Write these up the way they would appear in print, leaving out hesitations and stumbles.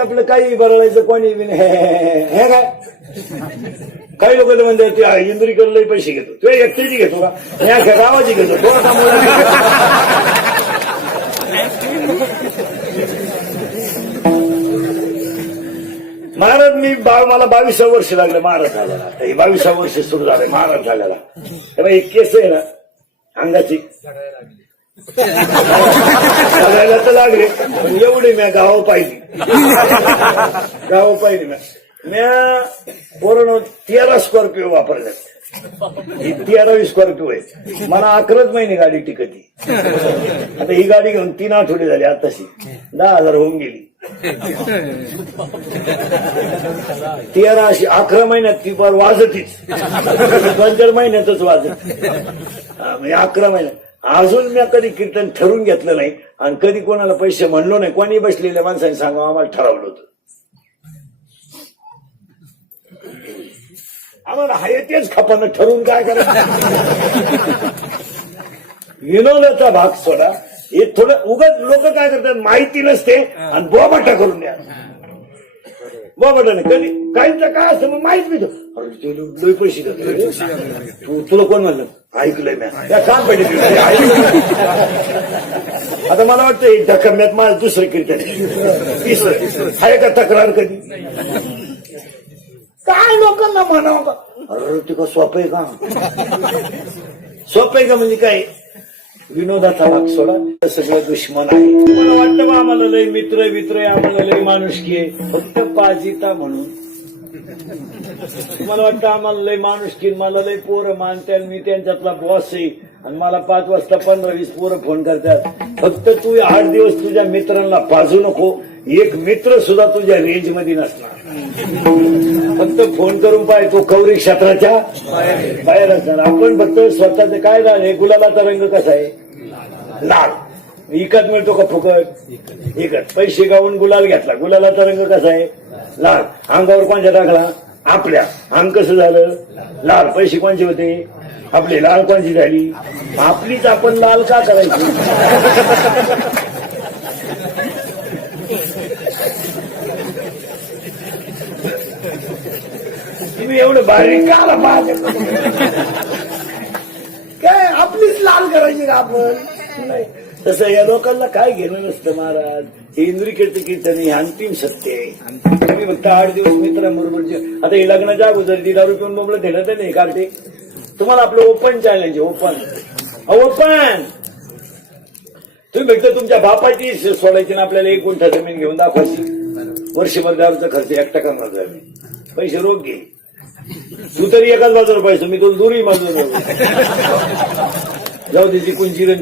आपलं काही बरळायचं कोणी बी नाही. हे काय काही लोक तर म्हणतात ते इंदुरीकडे पैसे घेतो, तू एकट्याची घेतो का, मी अख्या गावाची घेतो, थोडासा महाराज मला 22 वर्ष लागले महाराज झालेला. 22 वर्ष सुरू झालंय महाराज झालेला. तेव्हा एक केस आहे ना अंगाची सगळ्याला तर लागले, पण एवढी म्या गाव पाहिली म्या पोरण 13 स्कॉर्पिओ वापरल्या. ही 13वी स्कॉर्पिओ आहे. मला 11 महिने गाडी टिकती. आता ही गाडी घेऊन 3 आठवडे झाले. आताशी 10,000 होऊन गेली. 13 अशी 11 महिन्यात ती बार वाजतीच. 2-4 महिन्यातच वाजत. म्हणजे 11 महिन्यात. अजून मी कधी कीर्तन ठरवून घेतलं नाही आणि कधी कोणाला पैसे म्हणलो नाही. कोणी बसलेल्या माणसाने सांगा आम्हाला ठरवलं होतं. आम्हाला हाय तेच खपानं ठरवून काय करायचं. विनोदाचा भाग सोडा. हे थोडं उगाच लोक काय करतात माहिती नसते आणि बोबाटा करून द्या. बोबाटा नाही कधी काहींचं काय असतं मग माहित नाही. लय पैसे देतो तुला कोण म्हणलं ऐकलंय म्या काम पाहिजे. आता मला वाटतं ढकम्यात माझं दुसरं कीर्तन 3रं आहे का तक्रार कधी काय लोकांना म्हणावं का. अरे तुका सोपं आहे का, सोपं आहे का म्हणजे काय विनोदाचा भाग सोडा. सगळं दुश्मन आहे. मला वाटतं बा आम्हाला लय मित्र आहे, आम्हाला लय माणुसकी आहे. फक्त पाजिता म्हणून मला वाटतं आम्हाला लय माणुसकी, मला लय पोरं मानतात, मी त्यांच्यातला बॉस आहे आणि मला 5 वाजता 15-20 पोरं फोन करतात. फक्त तू 8 दिवस तुझ्या मित्रांना पाजू नको. एक मित्र सुद्धा तुझ्या रेंज मध्ये नसणार. फक्त फोन करून पाय तो कौरी क्षेत्राच्या बाहेर असणार. आपण फक्त स्वतःच काय झाले. गुलालाचा रंग कसा आहे लाल. इकत मिळतो का फुकट, इकत. पैसे गावून गुलाल घेतला. गुलालाचा रंग कसा आहे लाल. अंगावर कोणत्या टाकला आपल्या. अंग कसं झालं लाल. पैसे कोणचे होते आपले. लाल कोणची झाली आपलीच. आपण लाल का करायची. तुम्ही एवढं बारीक का आला पाहिजे काय आपलीच लाल करायची का आपण नाही. तसं या लोकांना काय घेणं नसतं महाराज. हे इंद्री कीर्तन हे अंतिम सत्य आहे. तुम्ही फक्त 8 दिवस मित्रांबरोबर आता हे लग्नाच्या अगोदर 10 रुपये बोंबलं देणं तर नाही काढते. तुम्हाला आपलं ओपन चॅलेंज ओपन तुम्ही फक्त तुमच्या बापाची सोडायची ना आपल्याला 1 गुंठा जमीन घेऊन दाखवायची. वर्षभर दारूचा खर्च 1% करणार. पैसे रोग घे. तू तरी एकाच बाजूला पाहिजे. मी तो दुरी बाजूला जाऊ दे. ती कुंजिरण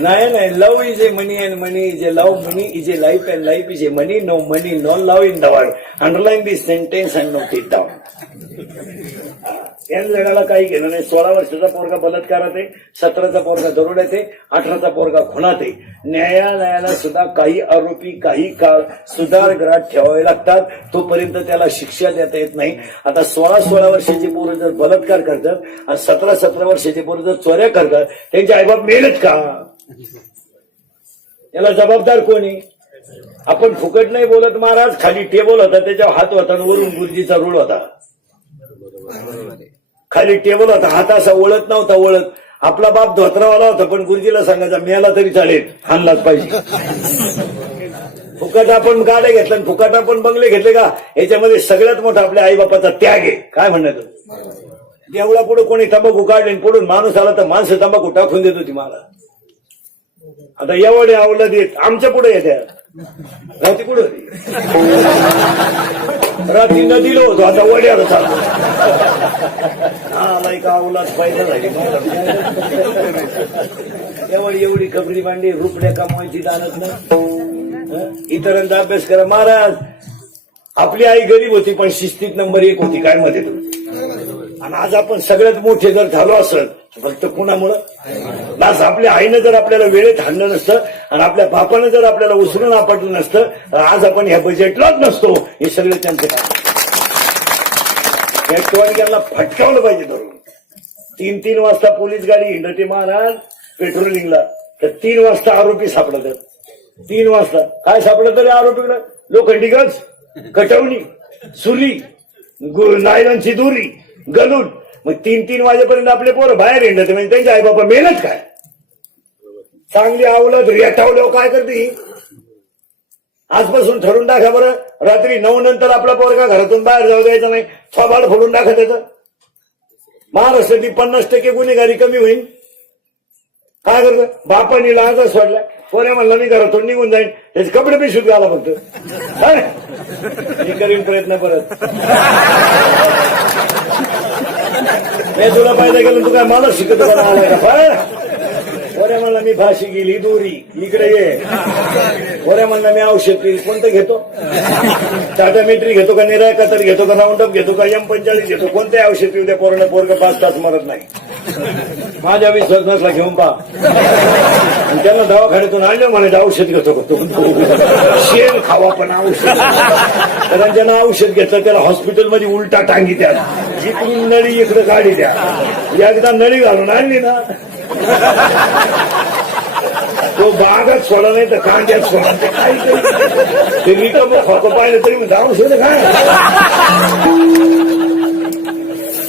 नाही. Love is a money and money is a love. Money is a life and life is a money. No money no love in the world. Underline this sentence and note it down. या जगाला काही घेणं नाही. 16 वर्षाचा पोरगा बलात्कारात आहे, 17चा पोरगा दरोड्यात आहे, 18चा पोरगा खुनात आहे. न्यायालयाला सुद्धा काही आरोपी काही काळ सुधारगृहात ठेवावे लागतात. तोपर्यंत त्याला शिक्षा देता येत नाही. आता 16 वर्षाची पोरं जर बलात्कार करतात आणि 17 वर्षाची पोरं जर चोऱ्या करतात त्यांचे आईबाप मेलेत का. याला जबाबदार कोणी. आपण फुकट नाही बोलत महाराज. खाली टेबल होता त्याच्यावर हात होता आणि वरून गुरुजीचा रूळ होता. खाली टेबल होता हात असा वळत नव्हता वळत. आपला बाप धोत्रावाला होता पण गुरुजीला सांगायचा मेला तरी चालेल हाणलाच पाहिजे. फुकट आपण गाड्या घेतल्या फुकट आपण बंगले घेतले का. याच्यामध्ये सगळ्यात मोठा आपल्या आईबापाचा त्याग आहे. काय म्हणणं देवळा पुढे कोणी तंबाखू काढले पुढून माणूस आला तर माणसं तंबाखू टाकून देत होती मला. आता एवढे आवडला देत आमच्या पुढे येत्या. रात्री कुठे होती. रात्री नदीला होतो आता वड्यावर चालतो. हा लाईक आवलाच फायदा झाली. एवढी खबरी मांडी रुपड्या कमवायची दानत ना. इतरांचा अभ्यास करा महाराज. आपली आई गरीब होती पण शिस्तीत नंबर 1 होती. काय मध्ये तुम्ही. आणि आज आपण सगळ्यात मोठे जर झालो असेल फक्त कुणामुळं बस. आपल्या आईनं जर आपल्याला वेळेत हाणलं नसतं आणि आपल्या बापानं जर आपल्याला उसरून आपटलं नसतं तर आज आपण ह्या बजेटलाच नसतो. हे सगळे त्यांचे काम. या टोळक्यांना फटकावलं पाहिजे धरून. 3 वाजता पोलीस गाडी हिंडते महाराज पेट्रोलिंगला, तर 3 वाजता आरोपी सापडतात. 3 वाजता काय सापडत रे आरोपीला? लोखंडी गज, कटवणी, सुली, नायलॉनची दोरी, गलून. मग 3 वाजेपर्यंत आपले पोरं बाहेर हिंडते, म्हणजे त्यांचे आई बाबा मेहनत काय? चांगली आवलत रेटावल्यावर काय करते? आजपासून ठरवून टाका बरं, रात्री 9 नंतर आपला पोरगा घरातून बाहेर जाऊ द्यायचा नाही. थोबाड फोडून टाका त्याचं. महाराष्ट्रातील 50% गुन्हेगारी कमी होईल. काय करतं? बापानी लहानचा सोडला, पोऱ्या म्हणला मी घरातून निघून जाईन, त्याचे कपडे पिशवीत घाला फक्त. मी करीन प्रयत्न परत. मी तुला पाहिजे गेलं, तू काय मला शिकत आलाय का? पोऱ्या म्हणला मी फाशी गेली दोरी, इकडे ये. पोऱ्या म्हणला मी औषध पिल, कोणतं घेतो? टाटा मेट्री घेतो का, निराय कातर घेतो का, राऊंडअप घेतो का, M45 घेतो? कोणते औषध पिऊ द्या पोरांना, पोरग 5 तास मरत नाही. माझ्या विश्वास नसला घेऊन पहा. त्यांना दवाखान्यातून आणलं म्हणे औषध घेतो का? शेण खावा पण औषध. कारण ज्यांना औषध घेतलं त्याला हॉस्पिटलमध्ये उलटा टांगी द्या, जिकडून नळी इकडे गाडी द्या. एकदा नळी घालून आणली ना, तो बागात सोडा नाही तर कांद्यात सोडा. ते रिटम खोकं पाहिलं तरी म्हणजे औषध काय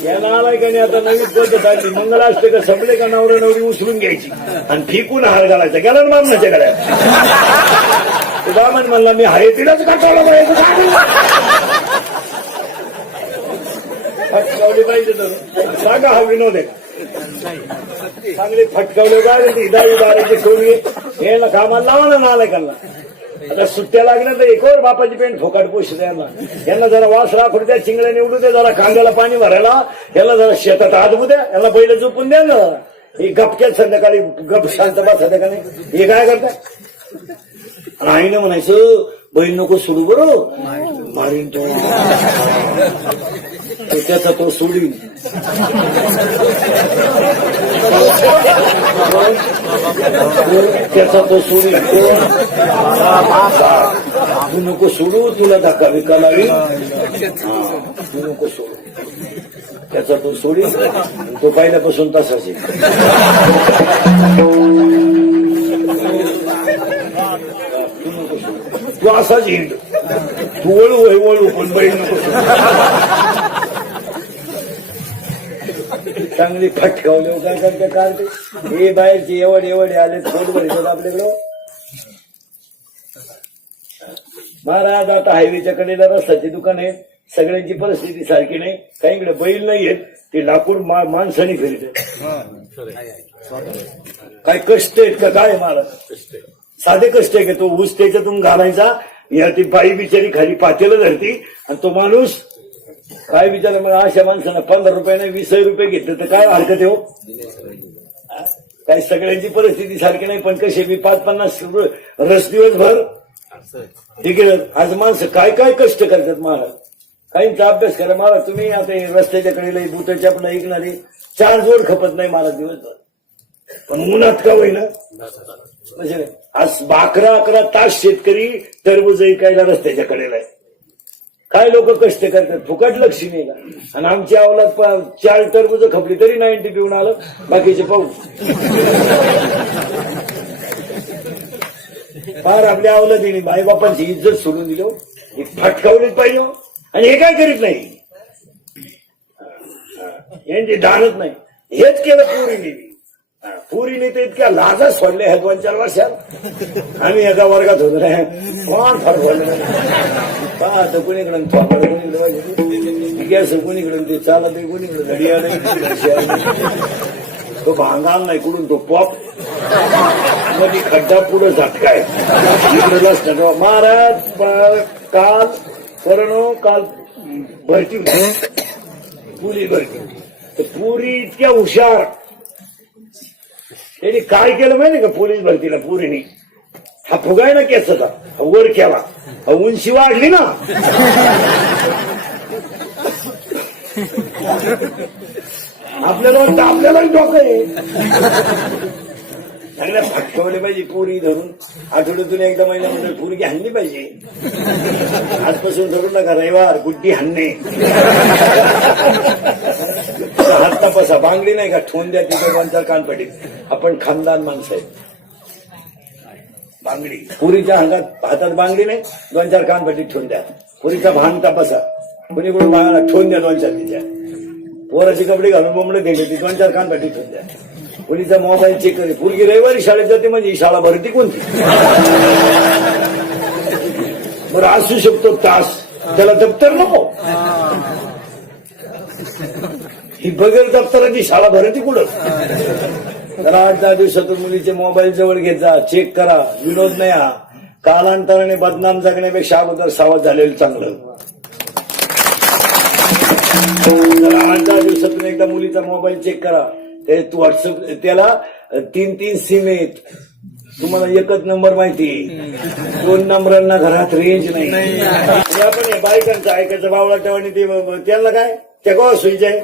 याला आलाय का नाही? आता नवीन पद्धत आली, मंगलाष्टक संपले का नवरा नवरी उचलून घ्यायची आणि फेकून हार घालायचा. गेला ना बामणाच्या गड्या. बामण म्हणला मी हाय तिलाच काटावला पाहिजे, फटकावली पाहिजे. तर सांगा हा विनोद आहे. चांगले फटकावले काय दारी दाराचे सोडली, याला कामाला लावा ना नालायकांना. आता सुट्ट्या लागल्या तर एकोर बापाची पेंट फोकाट पोषत यांना जरा वास राखून द्या, चिंगड्या निवडू द्या, जरा कांद्याला पाणी भरायला, याला जरा शेतात आदबू द्या, याला बैल झोपून द्या ना. हे गपक्यात संध्याकाळी गप शांत बसा का नाही? हे काय करताय? आईने म्हणायचं बैल नको सोडू बरं, मारीन तो, त्याचा तो सोडीन. त्याचा तो सोडीन. तू नको सोडू, तुला धक्का बिक्का लावी, तू नको सोडू. त्याचा तो सोडीन. तो पहिल्यापासून तसाच आहे. तू असाच हिंड, तू वळू पण बैल नको सोडू. चांगली फटकावले काय करते काढते. हे बाहेरचे एवढे आले थोड भरतात आपल्याकडं. महाराज आता हायवेच्या कडेला रस्त्याची दुकान आहे, सगळ्यांची परिस्थिती सारखी नाही. काहीकडे बैल नाही येत, ते लाकूड माणसाने फिरते. काय कष्ट आहेत का काय महाराज? साधे कष्ट आहे का? तो ऊस त्याच्यातून घालायचा, या ती बाई बिचारी खाली पातेलं धरती आणि तो माणूस काय विचार. मला अशा माणसानं 15 रुपये नाही 20 रुपये घेतले तर काय हरकत आहे हो? काही सगळ्यांची परिस्थिती सारखी नाही, पण कसे मी 5-50 रस दिवसभर ठीक आहे. आज माणसं काय काय कष्ट करतात महाराज. काहींचा अभ्यास करा महाराज. तुम्ही आता रस्त्याच्या कडेला बुटाच्या आपला ऐकणारे 4 जोड खपत नाही महाराज दिवसभर, पण उन्हात का होईना म्हणजे आज 11 तास शेतकरी टरबूज ऐकायला रस्त्याच्या कडेला आहे. काय लोक कष्ट करतात, फुकट लक्ष नाही का? आणि आमची अवलाद 4 टरबूज खपली तरी 90 पिऊन आलं, बाकीचे पाऊस. फार आपल्या अवलादीने आई बापांची इज्जत सोडून दिली, ही फटकावलीच पाहिजे. आणि हे काय करीत नाही, यांची दानत नाही. हेच केलं पुरीने तर इतक्या लाजा सोडल्या ह्या 2-4 वर्षात. आम्ही एका वर्गात होतो ना, कोण फार बोलले पाहत कोणीकडे थोपड, कोणीकडे गॅस, कोणीकडे ते चालत आहे, कोणीकडे घडिया नाही, तो भांगाल नाही कुठून तो पॉप मध्ये खड्डा पुढे झटकाय इकडे लसणार. महाराज काल भरती पुरी भरती, तर पुरी इतक्या हुशार. त्यांनी काय केलं माहिती का पोलीस भरतीला? पुरीने हा फुगाय ना केस होता, वर केला, उंची वाढली ना, आपल्याला वाटतं आपल्यालाही डोकं आहे. चांगल्या फटकवले पाहिजे पोरी धरून. आठवड्यातून एकदा महिन्यामध्ये पोरगी हाणली पाहिजे. आजपासून धरून नका रविवार गुड्डी हाणणे, हात तपासा. बसा, बांगडी नाही का ठेवून द्या तिथे 2-4 कानपट्टी. आपण खानदान माणसं आहे. बांगडी पुरीच्या हातात बांगडी नाही, 2-4 कानपट्टी ठेवून द्या. पुरीचा भांगता बसा, कुणीकडून भांगाला ठेवून द्या 2-4 तिच्या. पोराची कपडे घालून बोंबडे दिले ती 2-4 कानपट्टी ठेवून द्या. पुरीचा मोबाईल चेक करे. पुरगी रविवारी शाळेत जाते म्हणजे ही शाळा भरती कोणती? बरं असू शकतो तास, त्याला दप्तर नको. ही बगैर दप्तराची शाळा भरती कुठं? तर 8-10 दिवसातून मुलीचे मोबाईल जवळ घेत जा, चेक करा. विनोद नाही हा. कालांतराने बदनाम जगण्यापेक्षा अगोदर सावध झालेलं चांगलं. तर 8-10 दिवसातून एकदा मुलीचा मोबाईल चेक करा. ते व्हॉट्सअप त्याला 3-3 सिम आहेत. तुम्हाला एकच नंबर माहिती, 2 नंबरांना घरात रेंज नाही. आपण बायकांचं ऐकायचं बावळा ठेवानी ते त्यांना काय त्या गावा सुईच आहे.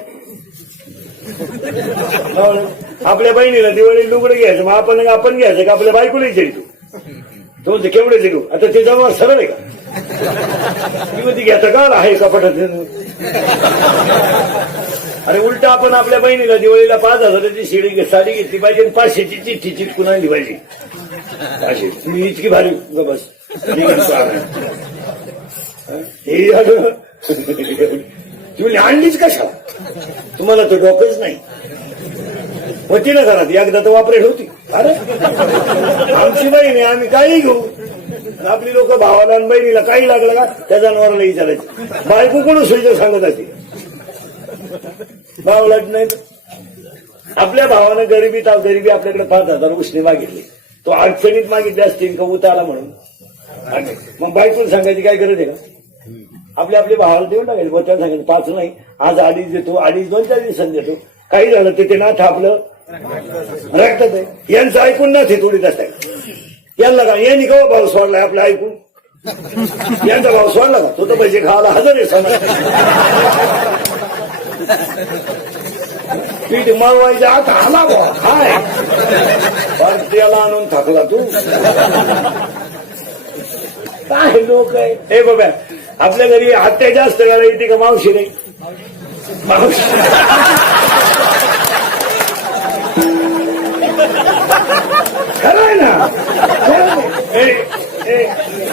आपल्या बहिणीला दिवाळी लुगडं घ्यायचं, मग आपण घ्यायचं का आपल्या बायकोला विचारितो तो केवढे दिलू. आता ते जवळ सरळ आहे का? ती घ्यायचं का आहे कपाटात? अरे उलट आपण आपल्या बहिणीला दिवाळीला 5,000ची साडी घेतली पाहिजे, 500ची चिठ्ठी चिटकून आणली पाहिजे. 500 मी इतकी भारी बस तुम्ही आणलीच कशा? तुम्हाला तो डोकंच नाही. होती ना घरात एकदा तर वापरेल होती. अरे आमची बहीण आहे, आम्ही काही घेऊ. आपली लोक भावाला आणि बहिणीला काही लागलं का त्या जनावराला विचारायचं. बायको कोण सोयीचं सांगत असे भावलाच नाही. आपल्या भावानं गरिबी आपल्याकडे 5,000 उसने मागितले. तो अडचणीत मागितले असतील का उताला म्हणून, मग बायकोला सांगायची काय गरज आहे का? आपल्या भावाला देऊन टाकायचं. बघ त्याला सांगायचं 5 नाही, आज 2.5 देतो, 2.5-2-4 दिवसांनी देतो. काही झालं ते नाथ आपलं रक्तात आहे. यांचं ऐकून ना ते थोडीच असताय. यांना का यांनी का भाव सोडलाय आपला ऐकून? यांचा भाव सोडला का? तो तर पैसे खायला हजर आहे. समज पीठ मळवायच्या आता आला बा काय त्याला आणून थकला तू. काय लोक आहे हे बाबा. आपल्या घरी हत्या जास्त वेळा येते का मावशी नाही? मावशी खरं आहे ना.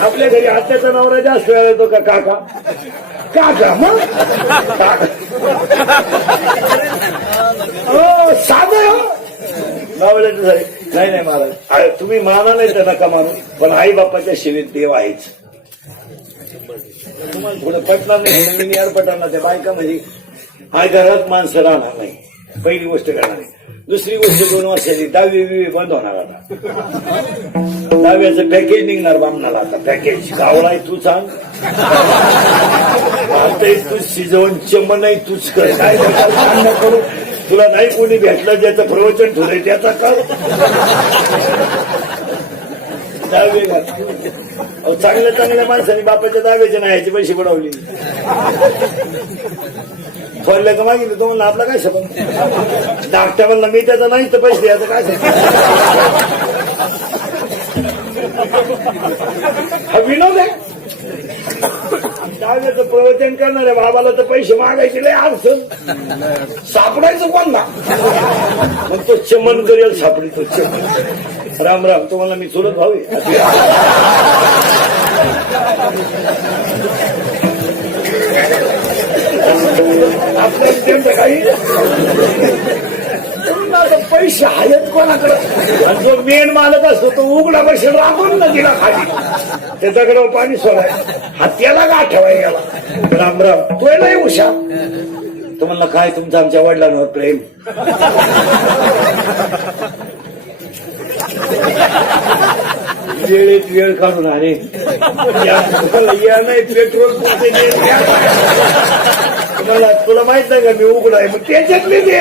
आपल्या घरी हत्याचा नवरा जास्त वेळा येतो का काका? काका मग साधं नाही महाराज. तुम्ही माना नाही तर नका मानू, पण आई बापाच्या सेवेत देव आहेच. तुम्हाला थोडं पटणार नाही, मी पटणार ना. त्या बायका म्हणजे माझ्या घरात माणसं राहणार नाही, पहिली गोष्ट करणार नाही. दुसरी गोष्ट 2 वर्षाची 10वी बंद होणार. आता 10व्याचं पॅकेज निघणार बामणाला. आता पॅकेज गावला आहे तू सांग, आता तू शिजवून चमन नाही तूच कर. काय करू तुला नाही कोणी भेटलं ज्याचं प्रवचन ठरलंय त्याचा कर. 10वी चांगल्या माणसाने बापाच्या 10व्याच्या नाहीचे पैसे बनवले. फरले का मागितलं तो म्हणला आपला काय शपथ. धाकट्या म्हणला मी त्याचा नाही तर पैसे द्यायचं काय हा विनोद आहे. 10व्याचं प्रवचन करणाऱ्या बाबाला तर पैसे मागायचे लय अडचण. सापडायचं कोणला? मग तो चमन करेल सापडी तो चमन. राम राम. तुम्हाला मी चुलत भाऊ आपल्या काही पैसे आहेत कोणाकडे. आणि जो मेन मालक असतो तो उघडा पैसे राबून ना दिला खाली त्याच्याकडे पाणी सोडाय हात्याला का ठेवाय गेला. राम राम. तो नाही उषा. तो म्हणला काय तुमचं आमच्या वडिलांवर प्रेम. वेळेत वेळ काढून अरे या नाही पेट्रोल तुम्हाला तुला माहित नाही का मी उघडा आहे मग त्याच्यातले दे.